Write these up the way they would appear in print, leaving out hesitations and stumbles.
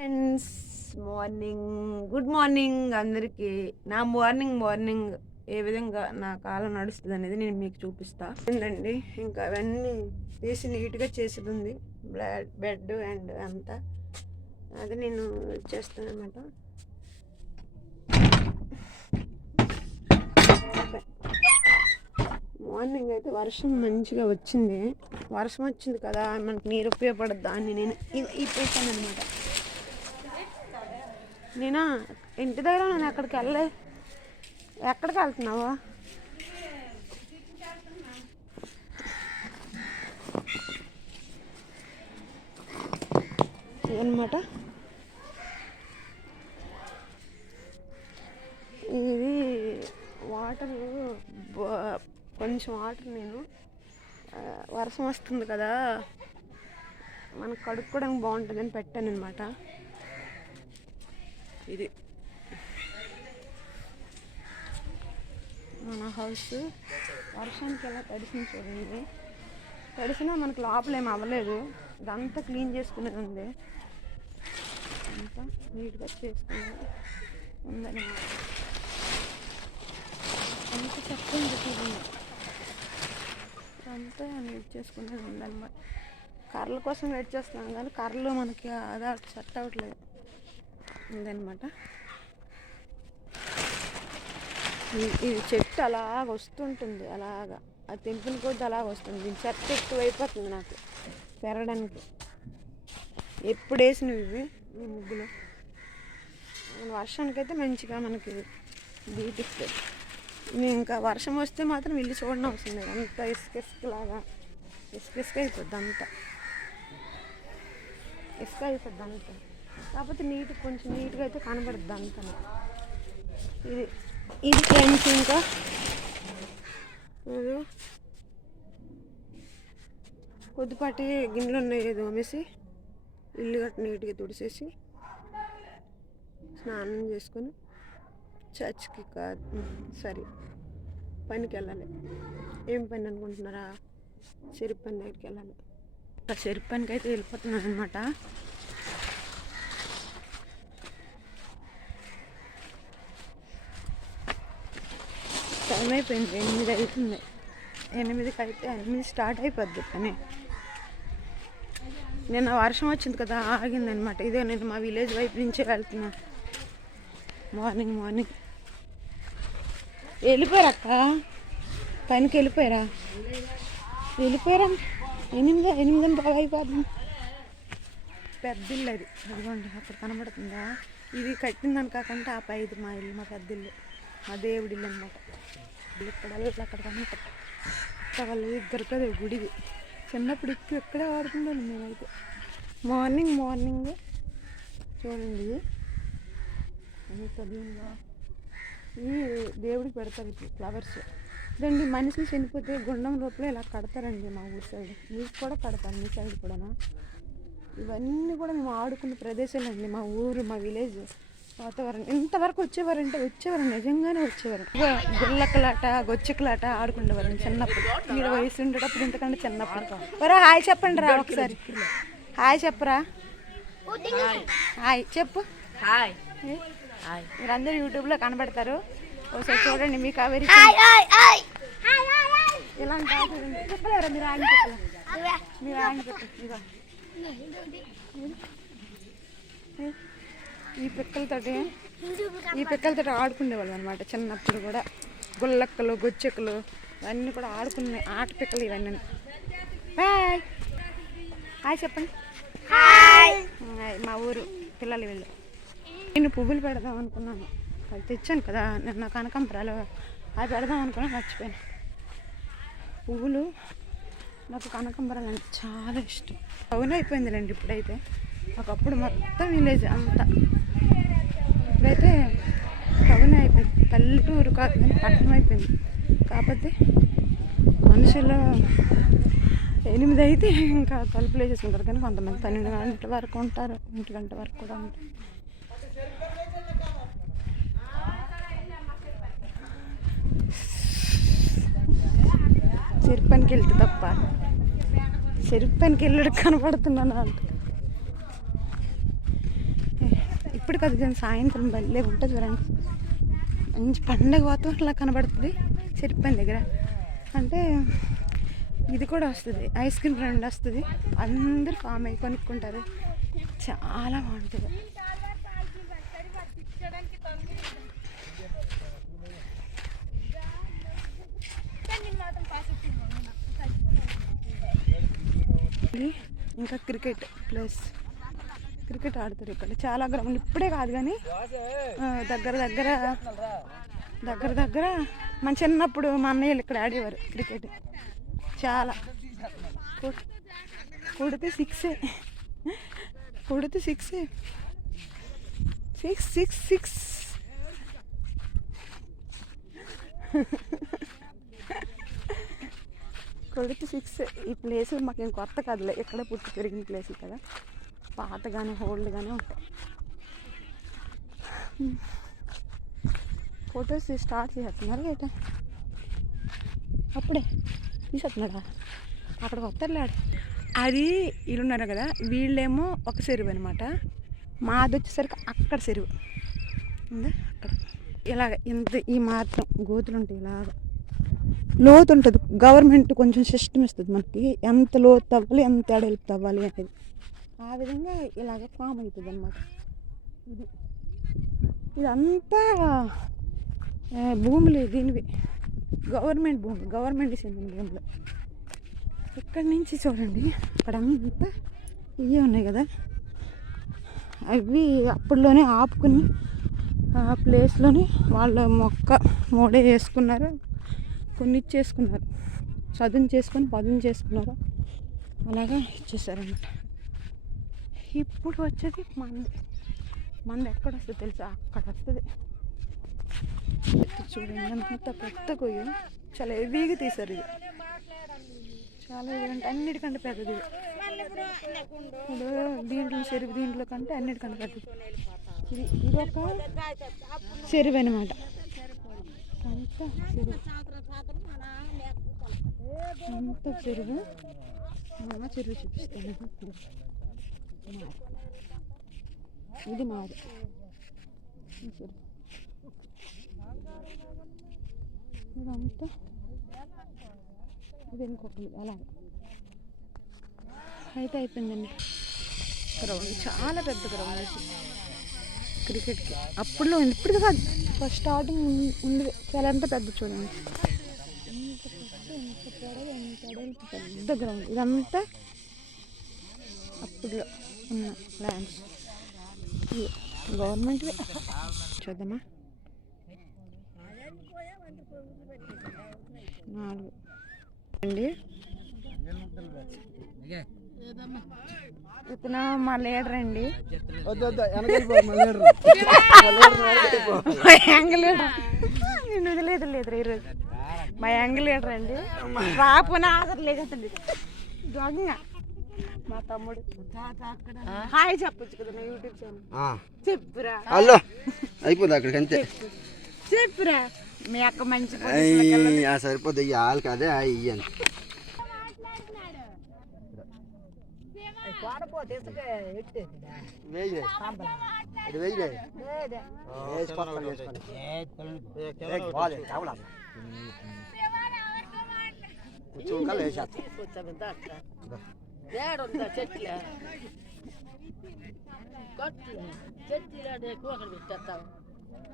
Friends, morning. Good morning అందరికీ. నా morning ఏ విధంగా నా కాలం నడుస్తుంది అనేది నేను మీకు చూపిస్తా. ఏంటండి, ఇంకా అవన్నీ తీసి నీట్గా చేసేది ఉంది. బెడ్ అండ్ అంతా అది నేను చేస్తాను అనమాట. మార్నింగ్ అయితే వర్షం మంచిగా వచ్చింది. వర్షం వచ్చింది కదా, మనకు నీరు ఉపయోగపడద్దా అని నేను ఈ పెట్టాను అనమాట. నేనా ఇంటి దగ్గర నేను ఎక్కడికి వెళ్ళలేదు. ఎక్కడికి వెళ్తున్నావా? అనమాట ఇది వాటర్, కొంచెం వాటర్ నేను వర్షం వస్తుంది కదా మనకు కడుక్కోవడానికి బాగుంటుందని పెట్టాను అనమాట. ఇది మన హౌస్ వర్షానికి ఎలా తడిసింది చూడండి. తడిసినా మనకు లోపల ఏమి అవ్వలేదు. ఇదంతా క్లీన్ చేసుకునేది ఉంది, అంతా నీట్గా చేసుకునేది ఉందన్నమాట. అంత చక్కగా చూడండి, అంతా నీట్ చేసుకునేది ఉందన్నమాట. కర్రల కోసం వెయిట్ చేస్తున్నాం కానీ కర్రలు మనకి అదా సెట్ అవ్వట్లేదు ఉందన్నమాట. ఇది చెట్టు అలాగ వస్తుంటుంది, అలాగా అది తెంపిన కొద్ది అలాగ వస్తుంది. దీని చెత్త ఎక్కువైపోతుంది నాకు పెరగడానికి. ఎప్పుడు వేసినవి ఇవి ఈ ముగ్గులు వర్షానికైతే మంచిగా మనకి బీటిస్తుంది. ఇంకా వర్షం వస్తే మాత్రం వెళ్ళి చూడడం అవసరం లేదు. అంత ఇసుకలాగా ఇసుక అయిపోద్ది, అంతా ఇసుక అయిపోద్ది అంతా. కాకపోతే కొంచెం నీట్గా అయితే కనబడుద్ది అంతా. ఇది ఫ్రెండ్స్, ఇంకా కొద్దిపాటి గిన్నెలు ఉన్నాయి ఏదో అమ్మేసి ఇల్లు గట్ట నీట్గా తుడిసేసి స్నానం చేసుకొని చర్చ్కి పనికి వెళ్ళాలి. ఏం పని అనుకుంటున్నారా? చెరుపు పని దగ్గరికి వెళ్ళాలి. ఆ చెరుపు పనికి అయితే వెళ్ళిపోతున్నాను అనమాట. టైం అయిపోయింది, 8 అవుతుంది. 8కి అయితే 8 స్టార్ట్ అయిపోద్ది పని. నిన్న వర్షం వచ్చింది కదా, ఆగిందనమాట. ఇదే నేను మా విలేజ్ వైపు నుంచే వెళ్తున్నా. మార్నింగ్ వెళ్ళిపోయారక్క, పనికి వెళ్ళిపోయారా? 8 బాగా అయిపోతుంది. పెద్ద ఇల్లు అది, అదిగోండి అక్కడ కనబడుతుందా? ఇది కట్టిందని కాకుండా ఆ పైది మా ఇల్లు, మా పెద్ద ఇల్లు, మా దేవుడి ఇల్లు అనమాట. ఇక్కడ అక్కడ కనబడుతుంది. వాళ్ళు ఇద్దరు గుడిది. చిన్నప్పుడు ఎక్కడే ఆడుకుంటాను మేమైతే. మార్నింగ్ చూడండి ఎంత దీనిగా ఇవి దేవుడికి పెడతారు ఫ్లవర్స్. ఇదండి, మనుషులు చనిపోతే గుండం రూపంలో ఇలా కడతారండి మా ఊరి సైడ్. మీకు కూడా కడతారు, మీ సైడ్ కూడా. ఇవన్నీ కూడా మేము ఆడుకునే ప్రదేశాలండి. మా ఊరు, మా విలేజ్ వాతావరణం. ఇంతవరకు వచ్చేవారు నిజంగానే వచ్చేవారు. గుల్లకలాట, గొచ్చెకలాట ఆడుకునేవారు చిన్నప్పుడు. మీరు వయసు ఉండేటప్పుడు, ఇంతకంటే చిన్నప్పుడు. వరా హాయ్ చెప్పండి రా ఒకసారి. హాయ్ చెప్పరా, హాయ్ చెప్పు. హాయ్, మీరందరూ యూట్యూబ్లో కనబడతారు, ఒకసారి చూడండి. మీకు కావేరి ఇలాంటి చెప్పలేరా? మీరు ఆయన చెప్పలేదు. ఈ పిక్కలతో ఆడుకునేవాళ్ళం అనమాట చిన్నప్పుడు కూడా. గుల్లక్కలు, గొచ్చెక్కలు ఇవన్నీ కూడా ఆడుకునే ఆట పిక్కలు ఇవన్నీ. హాయ్ చెప్పండి. మా ఊరు పిల్లలు వీళ్ళు. నేను పువ్వులు పెడదాం అనుకున్నాను, అది తెచ్చాను కదా నిన్న కనకాంబరాలు, అవి పెడదాం అనుకున్నాను, మర్చిపోయాను. పువ్వులు నాకు కనకాంబరాలు అంటే చాలా ఇష్టం. టౌన్ అయిపోయిందిలేండి ఇప్పుడైతే. ఒకప్పుడు మొత్తం విలేజ్ అంతా, ఇప్పుడైతే టౌన్ అయిపోయింది. పల్లెటూరు కాదు కానీ పట్టణం అయిపోయింది. కాకపోతే మనుషులు 8 అయితే ఇంకా తలుపులు వేసేసుకుంటారు, కానీ కొంతమంది 12 గంటల వరకు ఉంటారు, 1 గంట వరకు కూడా ఉంటారు. చెరుకు పనికి వెళ్తే తప్ప చెరుకు పనికి వెళ్ళడు కనపడుతున్నాను అంట. ఇప్పుడు కదా కానీ సాయంత్రం భలే ఉంటుంది చూడండి. మంచి పండగ వాతావరణంలా కనబడుతుంది చెరిపోయిన దగ్గర. అంటే ఇది కూడా వస్తుంది, ఐస్ క్రీమ్ ఫ్రెండ్ వస్తుంది, అందరూ ఫామ్ అయ్యి కొనుక్కుంటారు. చాలా బాగుంటుంది. ఇంకా క్రికెట్ ప్లస్ క్రికెట్ ఆడతారు ఇక్కడ చాలా గ్రౌండ్. ఇప్పుడే కాదు కానీ దగ్గర దగ్గర మన చిన్నప్పుడు మా అన్నయ్యలు ఇక్కడ ఆడేవారు క్రికెట్. చాలా కొడితే సిక్సే, కొడితే సిక్సే, 6 కొడితే 6. ఈ ప్లేసులు మాకు ఏం కొత్త కదలే, ఎక్కడ పుట్టి పెరిగిన ప్లేసులు కదా, పాతగానే ఓల్డ్గానే ఉంటాయి. ఫొటోస్ స్టార్ట్ చేస్తున్నారు లేట, అప్పుడే తీసేస్తున్నాడా, అక్కడికి వస్తారులేడు. అది వీళ్ళు ఉన్నారు కదా, వీళ్ళేమో ఒక చెరువు అనమాట, మాది వచ్చేసరికి అక్కడ చెరువు ఉందా, అక్కడ ఇలాగ ఇంత ఈ మాత్రం గోతులు ఉంటాయి, ఇలాగ లోతు ఉంటుంది. గవర్నమెంట్ కొంచెం సిస్టమ్ ఇస్తుంది మనకి, ఎంత లోతు తవ్వాలి ఎంత ఎడల్పు తవ్వాలి అనేది. ఆ విధంగా ఇలాగ ఫామ్ అవుతుంది అన్నమాట. ఇదంతా భూములు దీనివి, గవర్నమెంట్ భూములు, గవర్నమెంట్ చెందిన భూములు. ఇక్కడి నుంచి చూడండి, అక్కడంతా ఇవే ఉన్నాయి కదా, అవి అప్పట్లోనే ఆపుకుని ఆ ప్లేస్లోని వాళ్ళు మోడే వేసుకున్నారు, కొన్ని ఇచ్చేసుకున్నారు, చదును చేసుకొని పదును చేసుకున్నారు, అలాగా ఇచ్చేసారన్నమాట. ఇప్పుడు వచ్చేది మంది ఎక్కడ వస్తుంది తెలుసా, అక్కడ వస్తుంది. చూడండి అంత పెద్ద కొయ్య, చాలా హెవీగా తీశారు. ఇది చాలా అంటే అన్నిటికంటే పెద్దది. ఇప్పుడు దీంట్లో చెరువు, దీంట్లో కంటే అన్నిటికంటే పెద్దది. ఇదొక చెరువు అనమాట, అంత చెరువు, అంత చెరువు. చెరువు చూపిస్తాను, ఇది మాది చెరువు. ఇదంతా ఇది ఇంకొకటి అలా అయితే అయిపోయిందండి. గ్రౌండ్ చాలా పెద్ద గ్రౌండ్ క్రికెట్కి. అప్పుడులో ఇప్పుడు కాదు, ఫస్ట్ స్టార్టింగ్ ఉండేది చాలా, ఎంత పెద్ద చూడండి, ఎంత పెద్ద గ్రౌండ్. ఇదంతా అప్పుడులో ఉన్న ల్యాండ్స్, గవర్నమెంట్వి. చూద్దామా, 4 అండి. ఇతను మా లీడర్ అండి, లేదు ఈరోజు మా యాంగిల్ లీడర్ అండి. రాపోయినా ఆధార్ లేదండి, జాగింగ్. మా తమ్ముడు హాయ్ చెప్పొచ్చు కదా నా యూట్యూబ్ ఛానల్. చెప్పురా, హలో అయిపోతుంది అక్కడికి అంతే. చెప్పురా, మీ అక్క మంచి సరిపోద్ది, వాళ్ళకి అదే ఇయ్యండి.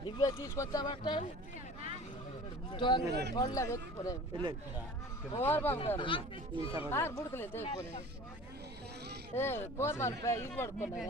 నువ్వే తీసుకొచ్చావంటే బుడకలేదు కూరబాలు ఇది పడుకున్నా